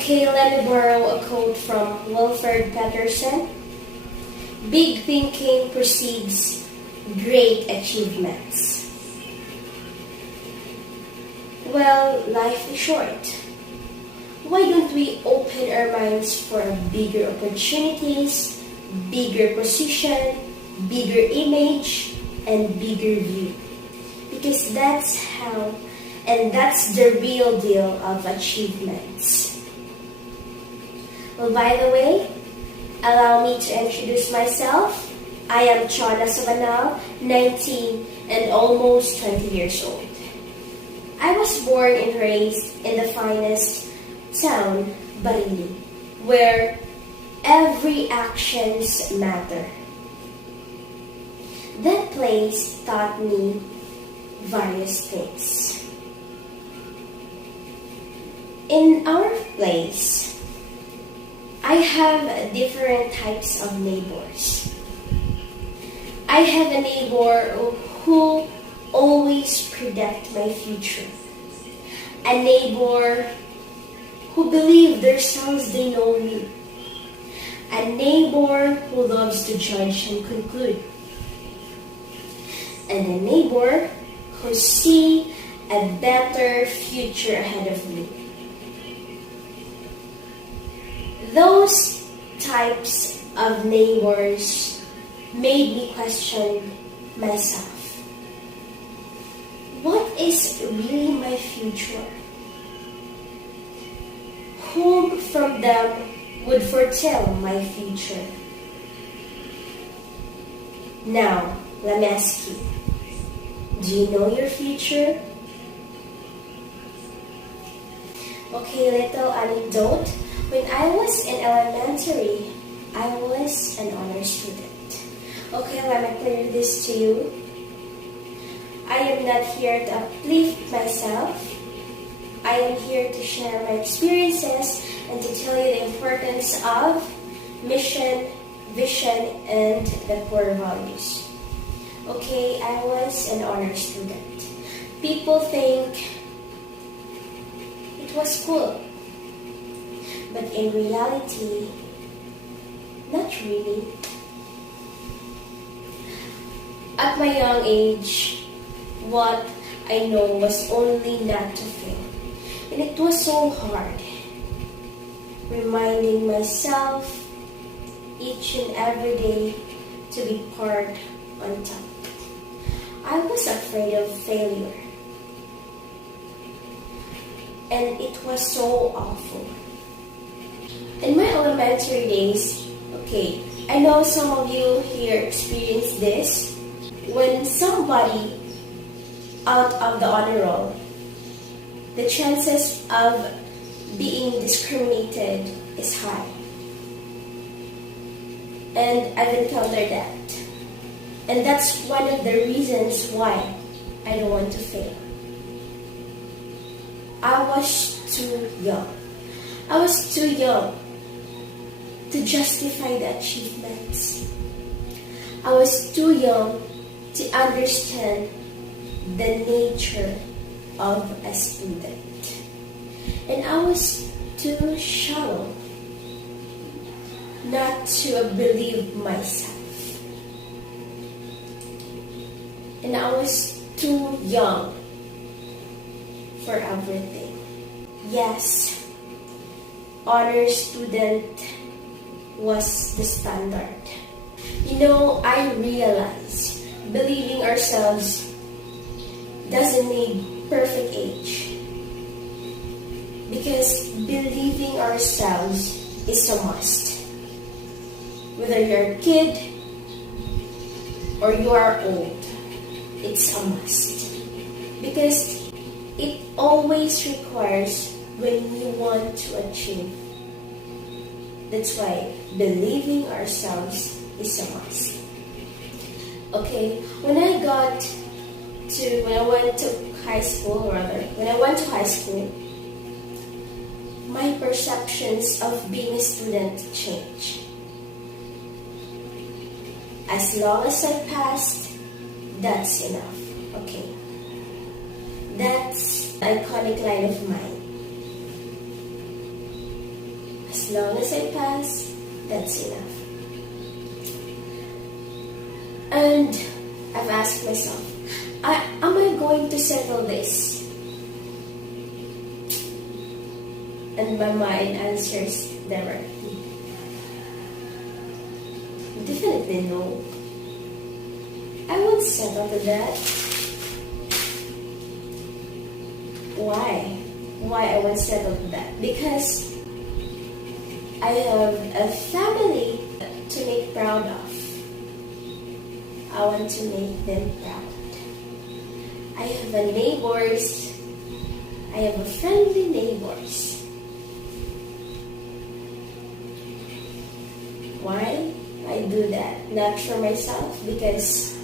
Okay, let me borrow a quote from Wilfred Patterson. Big thinking precedes great achievements. Well, life is short. Why don't we open our minds for bigger opportunities, bigger position, bigger image, and bigger view? Because that's how, and that's the real deal of achievements. Well, by the way, allow me to introduce myself. I am Chana Sabanal, 19 and almost 20 years old. I was born and raised in the finest town, Barili, where every actions matter. That place taught me various things. In our place, I have different types of neighbors. I have a neighbor who always predict my future. A neighbor who believe themselves they know me. A neighbor who loves to judge and conclude. And a neighbor who see a better future ahead of me. Those types of neighbors made me question myself. What is really my future? Whom from them would foretell my future? Now, let me ask you, do you know your future? Okay, little anecdote. When I was in elementary, I was an honor student. Okay, let me clear this to you. I am not here to uplift myself. I am here to share my experiences and to tell you the importance of mission, vision, and the core values. Okay, I was an honor student. People think it was cool. But in reality, not really. At my young age, what I know was only not to fail. And it was so hard, reminding myself each and every day to be part on top. I was afraid of failure. And it was so awful. In my elementary days, okay, I know some of you here experienced this. When somebody out of the honor roll, the chances of being discriminated is high. And I've encountered that. And that's one of the reasons why I don't want to fail. I was too young. I was too young to justify the achievements. I was too young to understand the nature of a student. And I was too shallow not to believe myself. And I was too young for everything. Yes, honor student was the standard. You know, I realize believing ourselves doesn't need perfect age. Because believing ourselves is a must. Whether you're a kid or you are old, it's a must. Because it always requires when you want to achieve. That's why believing ourselves is a must. Okay, when I went to high school, my perceptions of being a student changed. As long as I passed, that's enough. Okay. That's an iconic line of mine. As long as I pass, that's enough. And I've asked myself, am I going to settle this? And my mind answers directly, definitely no. I won't settle to that. Why? Why I won't settle to that? Because I have a family to make proud of. I want to make them proud. I have a neighbors. I have a friendly neighbors. Why I do that? Not for myself, because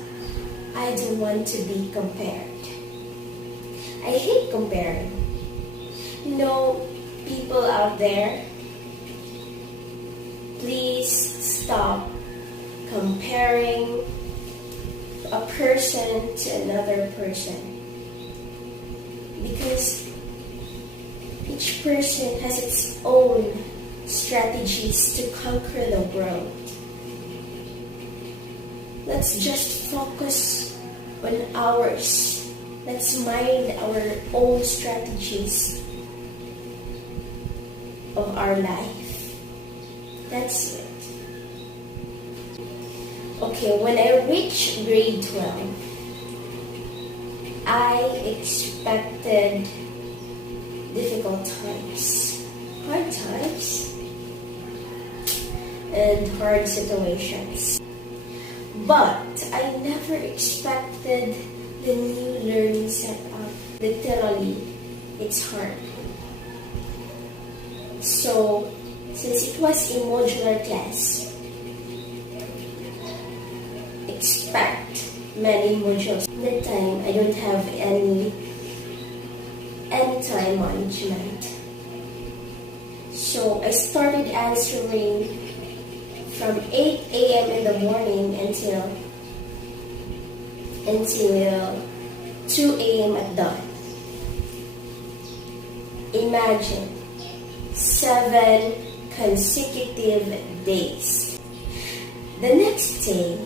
I don't want to be compared. I hate comparing. You know, people out there, please stop comparing a person to another person, because each person has its own strategies to conquer the world. Let's just focus on ours. Let's mind our own strategies of our life. That's it. Okay, when I reached grade 12, I expected difficult times, hard times, and hard situations. But I never expected the new learning setup. Literally, it's hard. So, since it was a modular class, expect many modules. At that time, I don't have any time management. So I started answering from 8 a.m. in the morning until 2 a.m. at dawn. Imagine 7 consecutive days. The next day,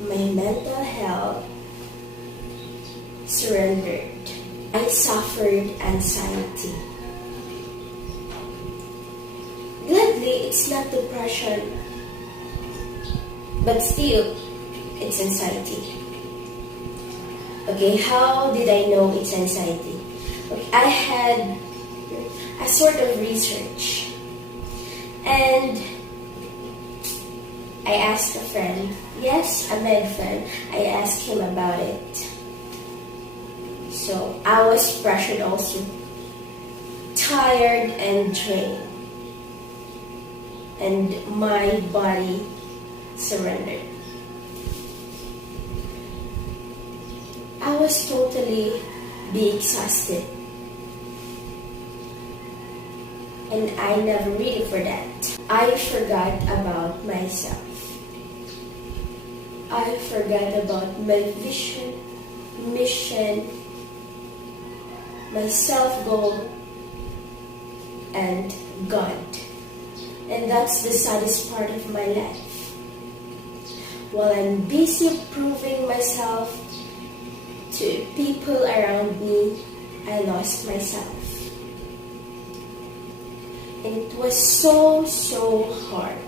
my mental health surrendered. I suffered anxiety. Gladly, it's not depression, but still, it's anxiety. Okay, how did I know it's anxiety? Okay, I had a sort of research, and I asked a friend, yes, a med friend, I asked him about it. So I was pressured also, tired and drained, and my body surrendered. I was totally exhausted, and I never ready for that. I forgot about myself. I forgot about my vision, mission, my self-goal, and God. And that's the saddest part of my life. While I'm busy proving myself to people around me, I lost myself. And it was so hard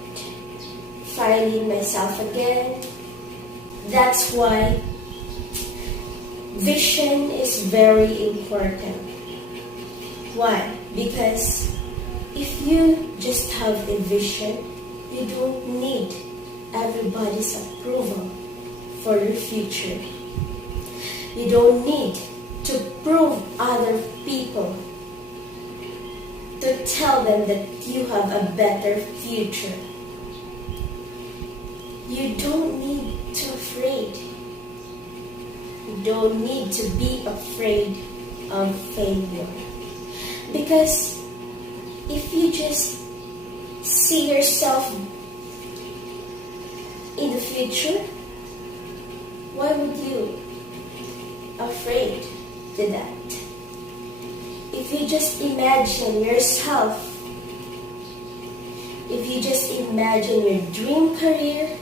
finding myself again. That's why vision is very important. Why? Because if you just have a vision, you don't need everybody's approval for your future. You don't need to prove other people, to tell them that you have a better future. You don't need to afraid. You don't need to be afraid of failure. Because if you just see yourself in the future, why would you afraid to that? If you just imagine yourself if you just imagine your dream career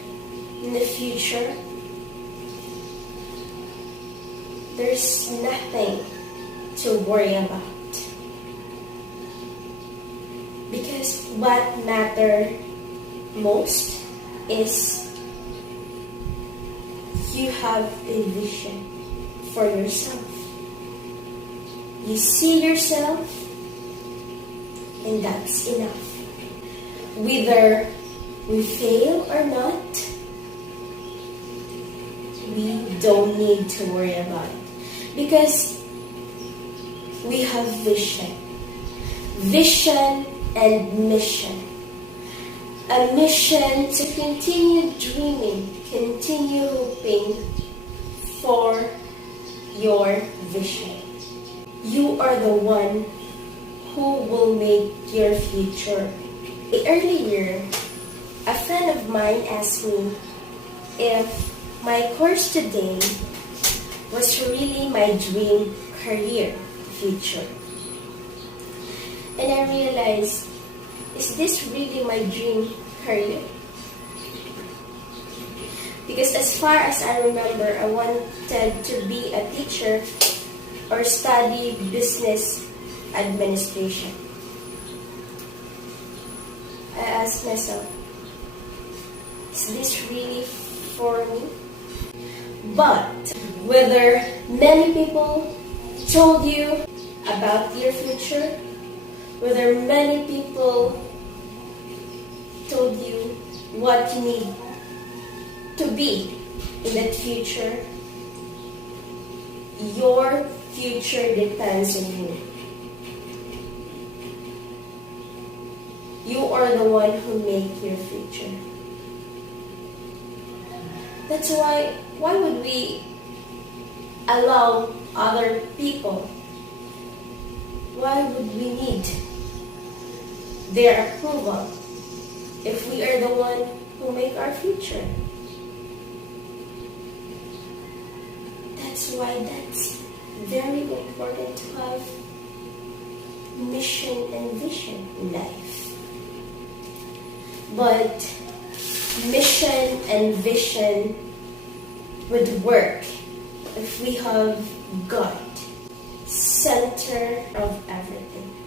in the future, there's nothing to worry about. Because what matters most is you have a vision for yourself. You see yourself, and that's enough. Whether we fail or not, we don't need to worry about it. Because we have vision. Vision and mission. A mission to continue dreaming, continue hoping for your vision. You are the one who will make your future. Earlier, a friend of mine asked me if my course today was really my dream career future. And I realized, is this really my dream career? Because as far as I remember, I wanted to be a teacher or study business administration. I asked myself, is this really for me? But whether many people told you about your future, whether many people told you what you need to be in that future, your future depends on you. You are the one who makes your future. That's why would we allow other people? Why would we need their approval if we are the one who make our future? That's why that's very important to have mission and vision in life. But mission and vision would work if we have God center of everything.